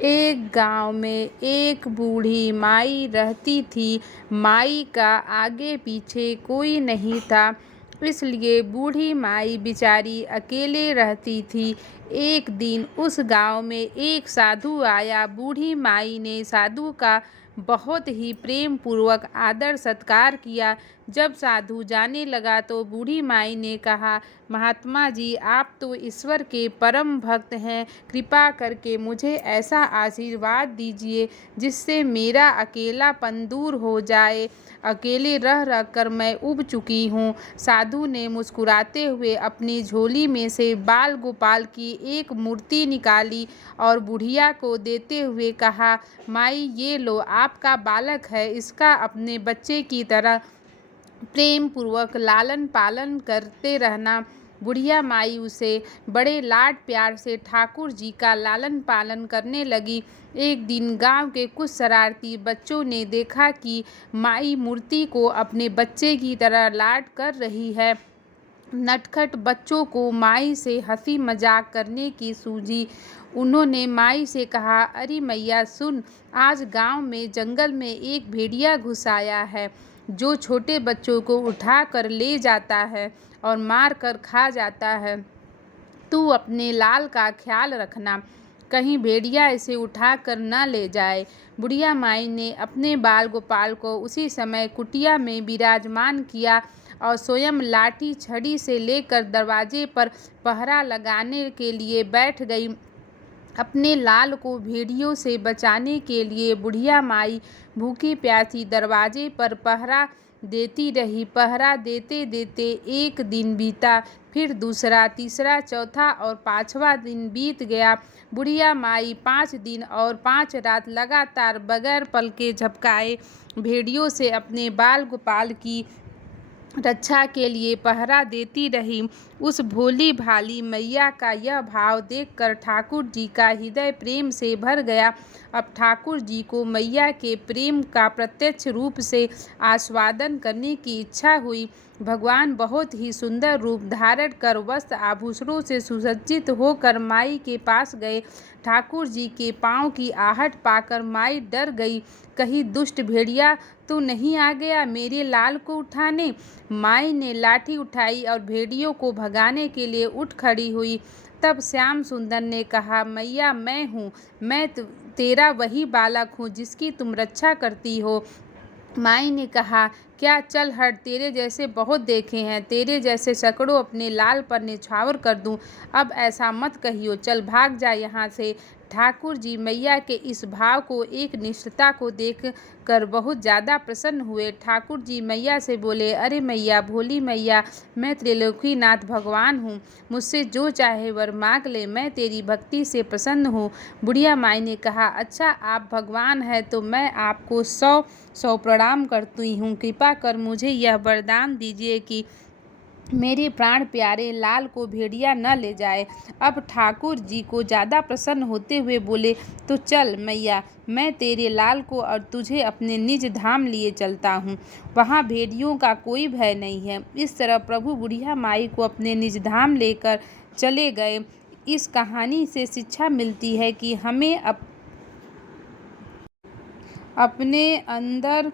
एक गांव में एक बूढ़ी माई रहती थी। माई का आगे पीछे कोई नहीं था, इसलिए बूढ़ी माई बेचारी अकेले रहती थी। एक दिन उस गांव में एक साधु आया। बूढ़ी माई ने साधु का बहुत ही प्रेम पूर्वक आदर सत्कार किया। जब साधु जाने लगा तो बूढ़ी माई ने कहा, महात्मा जी, आप तो ईश्वर के परम भक्त हैं, कृपा करके मुझे ऐसा आशीर्वाद दीजिए जिससे मेरा अकेलापन दूर हो जाए। अकेले रह रह कर मैं ऊब चुकी हूँ। साधु ने मुस्कुराते हुए अपनी झोली में से बाल गोपाल की एक मूर्ति निकाली और बुढ़िया को देते हुए कहा, माई, ये लो, आपका बालक है, इसका अपने बच्चे की तरह प्रेम पूर्वक लालन पालन करते रहना। बुढ़िया माई उसे बड़े लाड प्यार से ठाकुर जी का लालन पालन करने लगी। एक दिन गांव के कुछ शरारती बच्चों ने देखा कि माई मूर्ति को अपने बच्चे की तरह लाड कर रही है। नटखट बच्चों को माई से हंसी मजाक करने की सूझी। उन्होंने माई से कहा, अरे मैया सुन, आज गांव में जंगल में एक भेड़िया घुस आया है जो छोटे बच्चों को उठा कर ले जाता है और मार कर खा जाता है। तू अपने लाल का ख्याल रखना, कहीं भेड़िया इसे उठा कर न ले जाए। बुढ़िया माई ने अपने बाल गोपाल को उसी समय कुटिया में विराजमान किया और स्वयं लाठी छड़ी से लेकर दरवाजे पर पहरा लगाने के लिए बैठ गई। अपने लाल को भेड़ियों से बचाने के लिए बुढ़िया माई भूखी प्यासी दरवाजे पर पहरा देती रही। पहरा देते देते एक दिन बीता, फिर दूसरा, तीसरा, चौथा और पांचवा दिन बीत गया। बुढ़िया माई 5 दिन और 5 रात लगातार बगैर पलके झपकाए भेड़ियों से अपने बाल गोपाल की रक्षा के लिए पहरा देती रही। उस भोली भाली मैया का यह भाव देखकर ठाकुर जी का हृदय प्रेम से भर गया। अब ठाकुर जी को मैया के प्रेम का प्रत्यक्ष रूप से आस्वादन करने की इच्छा हुई। भगवान बहुत ही सुंदर रूप धारण कर वस्त्र आभूषणों से सुसज्जित होकर माई के पास गए। ठाकुर जी के पांव की आहट पाकर माई डर गई। कहीं दुष्ट भेड़िया तो नहीं आ गया मेरे लाल को उठाने। माई ने लाठी उठाई और भेड़ियों को भगाने के लिए उठ खड़ी हुई। तब श्याम सुंदर ने कहा, मैया, मैं हूँ, मैं तेरा वही बालक हूँ जिसकी तुम रक्षा करती हो। माई ने कहा, क्या, चल हट, तेरे जैसे बहुत देखे हैं, तेरे जैसे सैकड़ों अपने लाल पर न्यौछावर कर दूं। अब ऐसा मत कहियो, चल भाग जा यहाँ से। ठाकुर जी मैया के इस भाव को, एक निष्ठता को देख कर बहुत ज़्यादा प्रसन्न हुए। ठाकुर जी मैया से बोले, अरे मैया, भोली मैया, मैं त्रिलोकीनाथ भगवान हूँ, मुझसे जो चाहे वर मांग ले, मैं तेरी भक्ति से प्रसन्न हूँ। बुढ़िया माई ने कहा, अच्छा, आप भगवान हैं तो मैं आपको 100 प्रणाम करती हूँ। कृपा कर मुझे यह वरदान दीजिए कि मेरे प्राण प्यारे लाल को भेड़िया न ले जाए। अब ठाकुर जी को ज़्यादा प्रसन्न होते हुए बोले, तो चल मैया, मैं तेरे लाल को और तुझे अपने निज धाम लिए चलता हूँ, वहाँ भेड़ियों का कोई भय नहीं है। इस तरह प्रभु बुढ़िया माई को अपने निज धाम लेकर चले गए। इस कहानी से शिक्षा मिलती है कि हमें अपने अंदर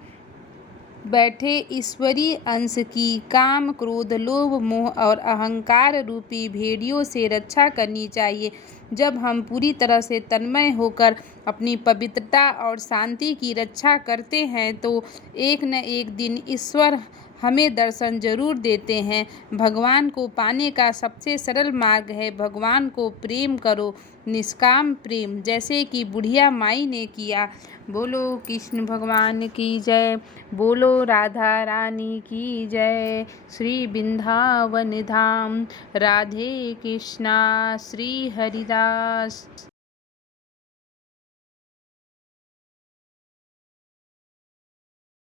बैठे ईश्वरीय अंश की काम, क्रोध, लोभ, मोह और अहंकार रूपी भेड़ियों से रक्षा करनी चाहिए। जब हम पूरी तरह से तन्मय होकर अपनी पवित्रता और शांति की रक्षा करते हैं तो एक न एक दिन ईश्वर हमें दर्शन जरूर देते हैं। भगवान को पाने का सबसे सरल मार्ग है भगवान को प्रेम करो, निष्काम प्रेम, जैसे कि बुढ़िया माई ने किया। बोलो कृष्ण भगवान की जय, बोलो राधा रानी की जय। श्री वृंदावन धाम, राधे कृष्णा, श्री हरिदास।